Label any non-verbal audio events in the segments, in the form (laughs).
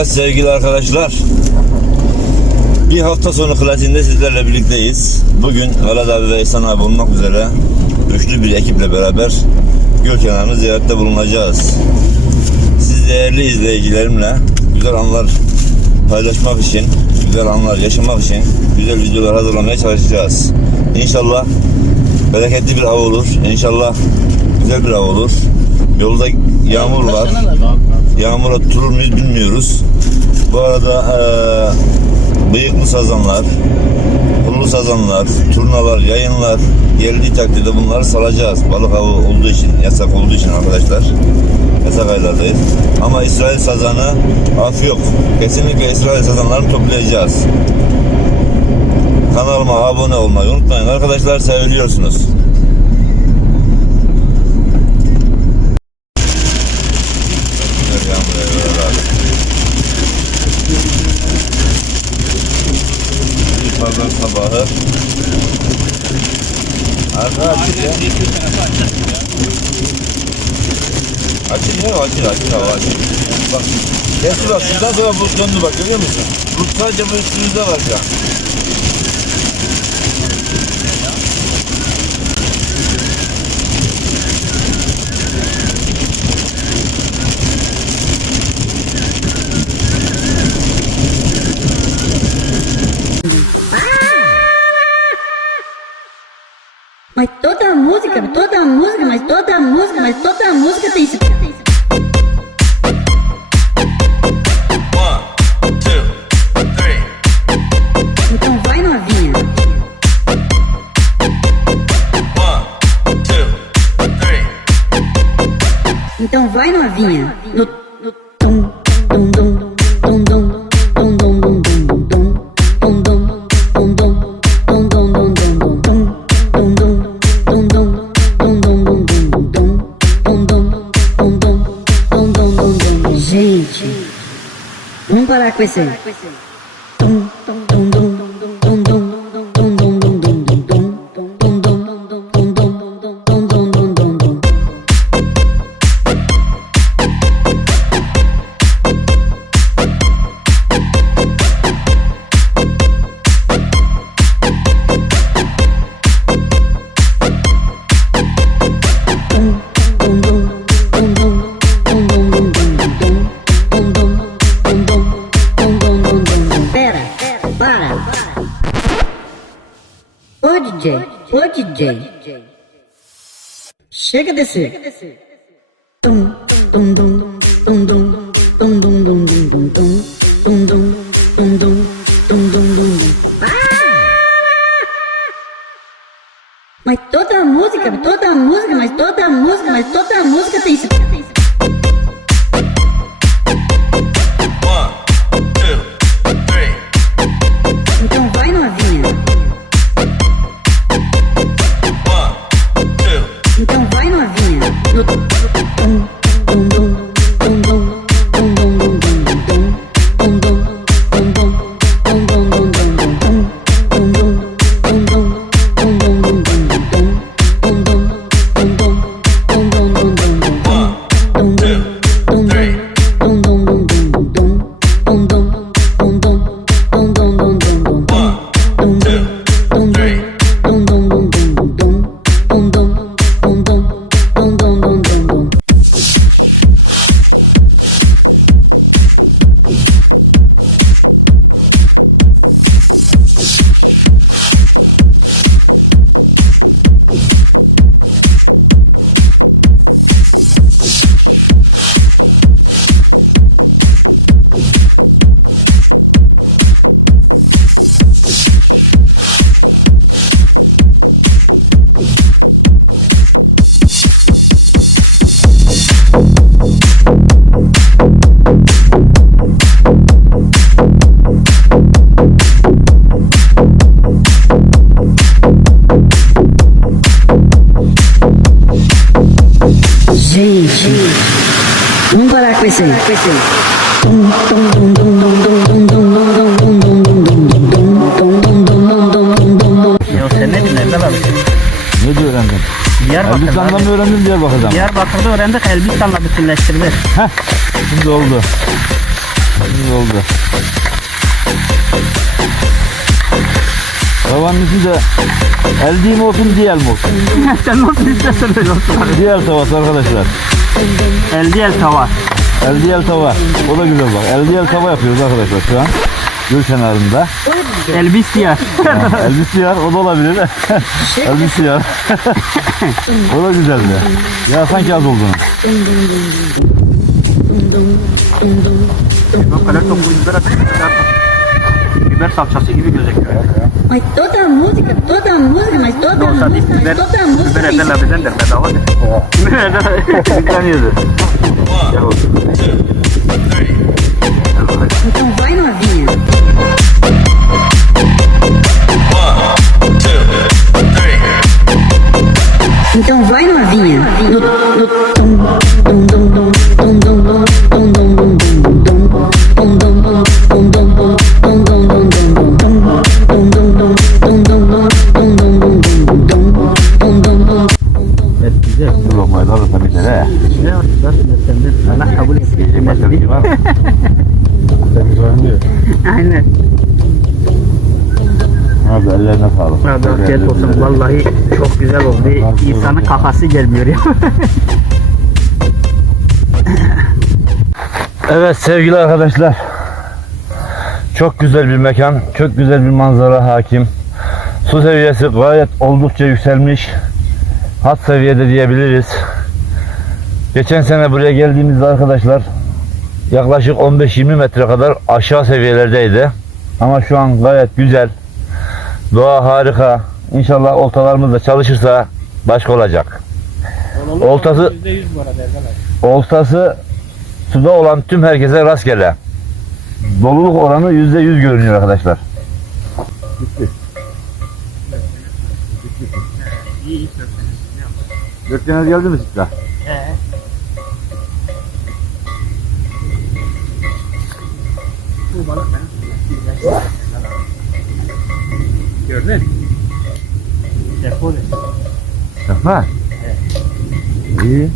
Evet sevgili arkadaşlar. Bir hafta sonu klasiğinde sizlerle birlikteyiz. Bugün Galad abi ve İhsan abi olmak üzere Üçlü bir ekiple beraber Göl kenarını ziyarette bulunacağız. Siz değerli izleyicilerimle Güzel anlar paylaşmak için Güzel anlar yaşamak için Güzel videolar hazırlamaya çalışacağız. İnşallah Bereketli bir av olur. İnşallah Güzel bir av olur. Yolda yağmur var. Yağmura oturur muyuz bilmiyoruz. Bu arada e, bıyıklı sazanlar, pullu sazanlar, turnalar, yayınlar geldiği takdirde bunları salacağız. Balık avı olduğu için, yasak olduğu için arkadaşlar. Yasak aylardayız. Ama İsrail sazanı af yok. Kesinlikle İsrail sazanlarını toplayacağız. Kanalıma abone olmayı unutmayın. Arkadaşlar seviliyorsunuz. sabahı. Arka açık ya. Açık ya, açık, açık hava açık. Bak, gel şurası, şuradan sonra bu döndü bak görüyor musun? Bu sadece bu üstümüzde var şu an. música, toda música, mas toda música, mas toda música tem esse. Tipo. Então vai novinha. Então vai novinha. No... কইছে DJ. Shake this. Dum dum dum dum dum dum. Gente, vamos parar com esse aí. Ya sen ne dinledin lan? Ne diyor öğrendin? Diyarbakır'da Elbistan'dan mı abi. öğrendin Diyarbakır'dan? Diyarbakır'da öğrendik Elbistan'la bütünleştirdi. Heh, şimdi oldu. Şimdi oldu. İçi de el mi olsun diğer mi olsun? (laughs) Sen nasıl istersen öyle olsun abi. Diğer tavası arkadaşlar. El değil tava. LDL tava. O da güzel bak. LDL tava yapıyoruz arkadaşlar şu an. Göl kenarında. Elbis yer. Elbis yar o da olabilir. (laughs) Elbis yar. o da güzeldi. Ya sanki az olduğunu. O kadar çok bu biber salçası gibi gözüküyor. Mas toda música, toda música, mas toda Olsa değil, música, biber, toda música. biber eden abiden de bedava de. (laughs) Biber eden Bir tane yedi. Então Aynen. Abi ellerine sağlık. Abi afiyet olsun. Vallahi çok güzel oldu. İnsanın kafası gelmiyor ya. (laughs) Evet sevgili arkadaşlar. Çok güzel bir mekan, çok güzel bir manzara hakim. Su seviyesi gayet oldukça yükselmiş. Hat seviyede diyebiliriz. Geçen sene buraya geldiğimizde arkadaşlar yaklaşık 15-20 metre kadar aşağı seviyelerdeydi. Ama şu an gayet güzel. Doğa harika. İnşallah oltalarımız da çalışırsa başka olacak. Oltası oltası suda olan tüm herkese rastgele. Doluluk oranı yüzde yüz görünüyor arkadaşlar. Gökdeniz geldi mi Sıkla? Bu balık benim. Gördün? Defol et. Yapma. İyi.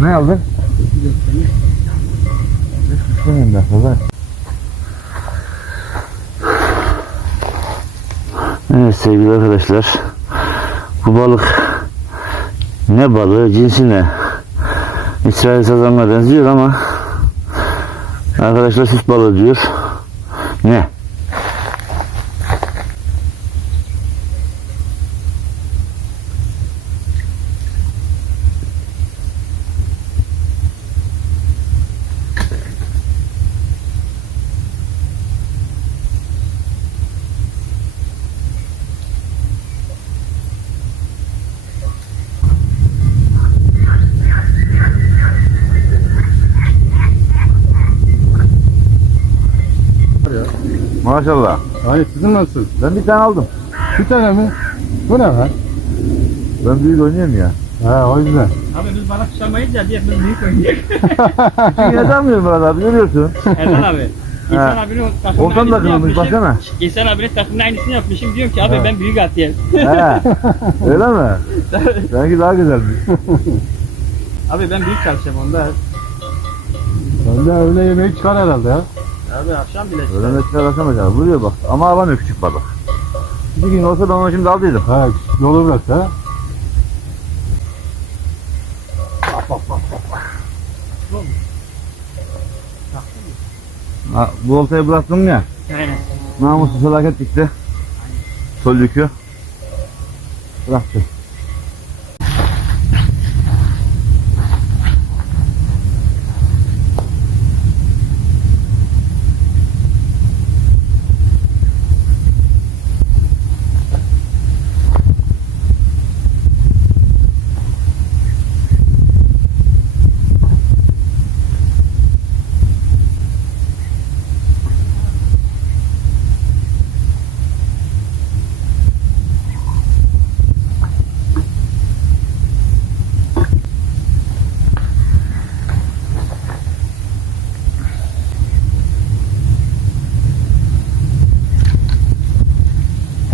Ne aldın? İstemiyorum ben fazla. Evet sevgili arkadaşlar. Bu balık ne balığı cinsi ne? İsrail sazanına benziyor ama arkadaşlar süs balığı diyor. Ne? Maşallah. Hayır sizin nasıl? Ben bir tane aldım. Bir tane mi? Bu ne lan? Ben büyük oynuyorum ya. Ha o yüzden. Abi biz balık tutamayınca diye biz büyük oynuyoruz. Çünkü edemiyorum Murat abi görüyorsun. Erdal abi. İhsan abinin takımının Oltan da aynısını kırılmış yapmışım. baksana. İhsan abinin takımının aynısını yapmışım. Diyorum ki abi ben büyük atayım. He. (laughs) Öyle mi? Belki daha güzelmiş. abi ben büyük çalışacağım onda. Bende öğle yemeği çıkar herhalde ya. Abi akşam bile Öyle mesela basamayacağız. Vuruyor bak. Ama alamıyor küçük balık. İki gün olsa ben onu şimdi aldıydım. Ha yolu burası ha. Ha, bu oltayı bıraktım ya. Aynen. Namusu felaket gitti. Sol yükü. Bıraktım.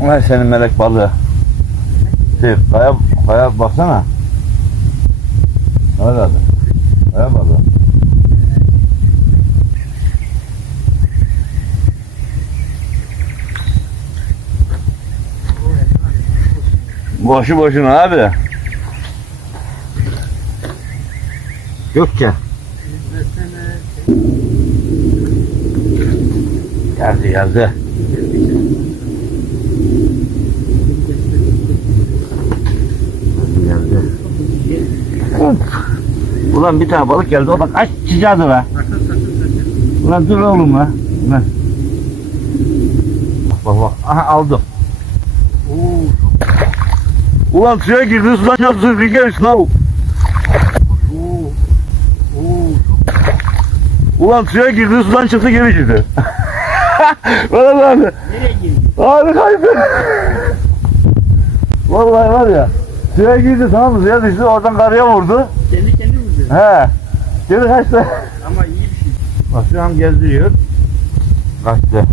Vay senin melek balığı. Şey, kaya, kaya baksana. Ne abi? Kaya balığı. Boşu boşuna abi. Gökçe. Geldi. Geldi. Hop. Ulan bir tane balık geldi. O bak aç çıcadı be. Ulan dur oğlum be. Ulan. Bak bak. Aha aldım. Ulan suya girdi sudan çıktı. Rüzgar sınav. Ulan suya girdi sudan çıktı geri girdi. (laughs) Valla abi. Nereye girdi? Abi kaydı. Vallahi var ya. Suya girdi tamam mı? Suya düştü oradan karaya vurdu. Kendi kendi vurdu. He. Geri kaçtı. Ama iyi bir şey. Bak şu an gezdiriyor. Kaçtı.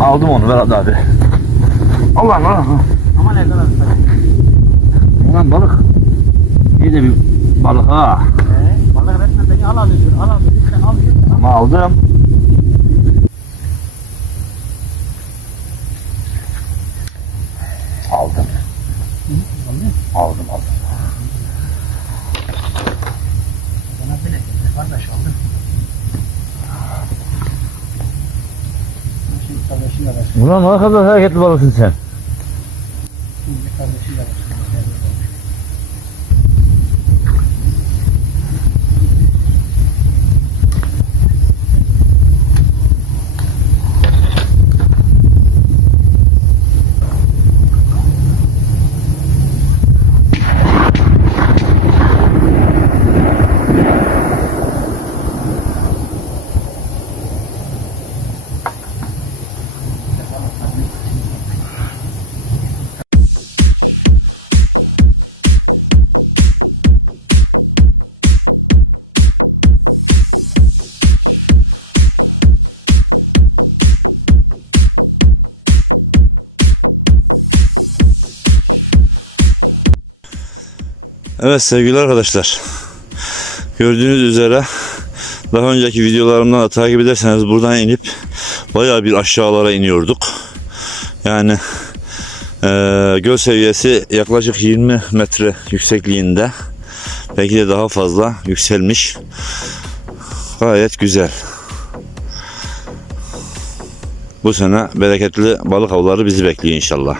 Aldım onu. onu Berat abi. Allah Allah. Ama ne kadar. Ulan balık. İyi de bir balık ha. He. Vallahi resmen al aldım. Aldım. Aldım aldım. Bana geldi. Kardeş aldım. Ulan ne kadar hareketli balıksın sen. Şimdi kardeşimle başlayalım. Evet sevgili arkadaşlar. Gördüğünüz üzere daha önceki videolarımdan da takip ederseniz buradan inip bayağı bir aşağılara iniyorduk. Yani eee göl seviyesi yaklaşık 20 metre yüksekliğinde. Belki de daha fazla yükselmiş. Gayet güzel. Bu sene bereketli balık avları bizi bekliyor inşallah.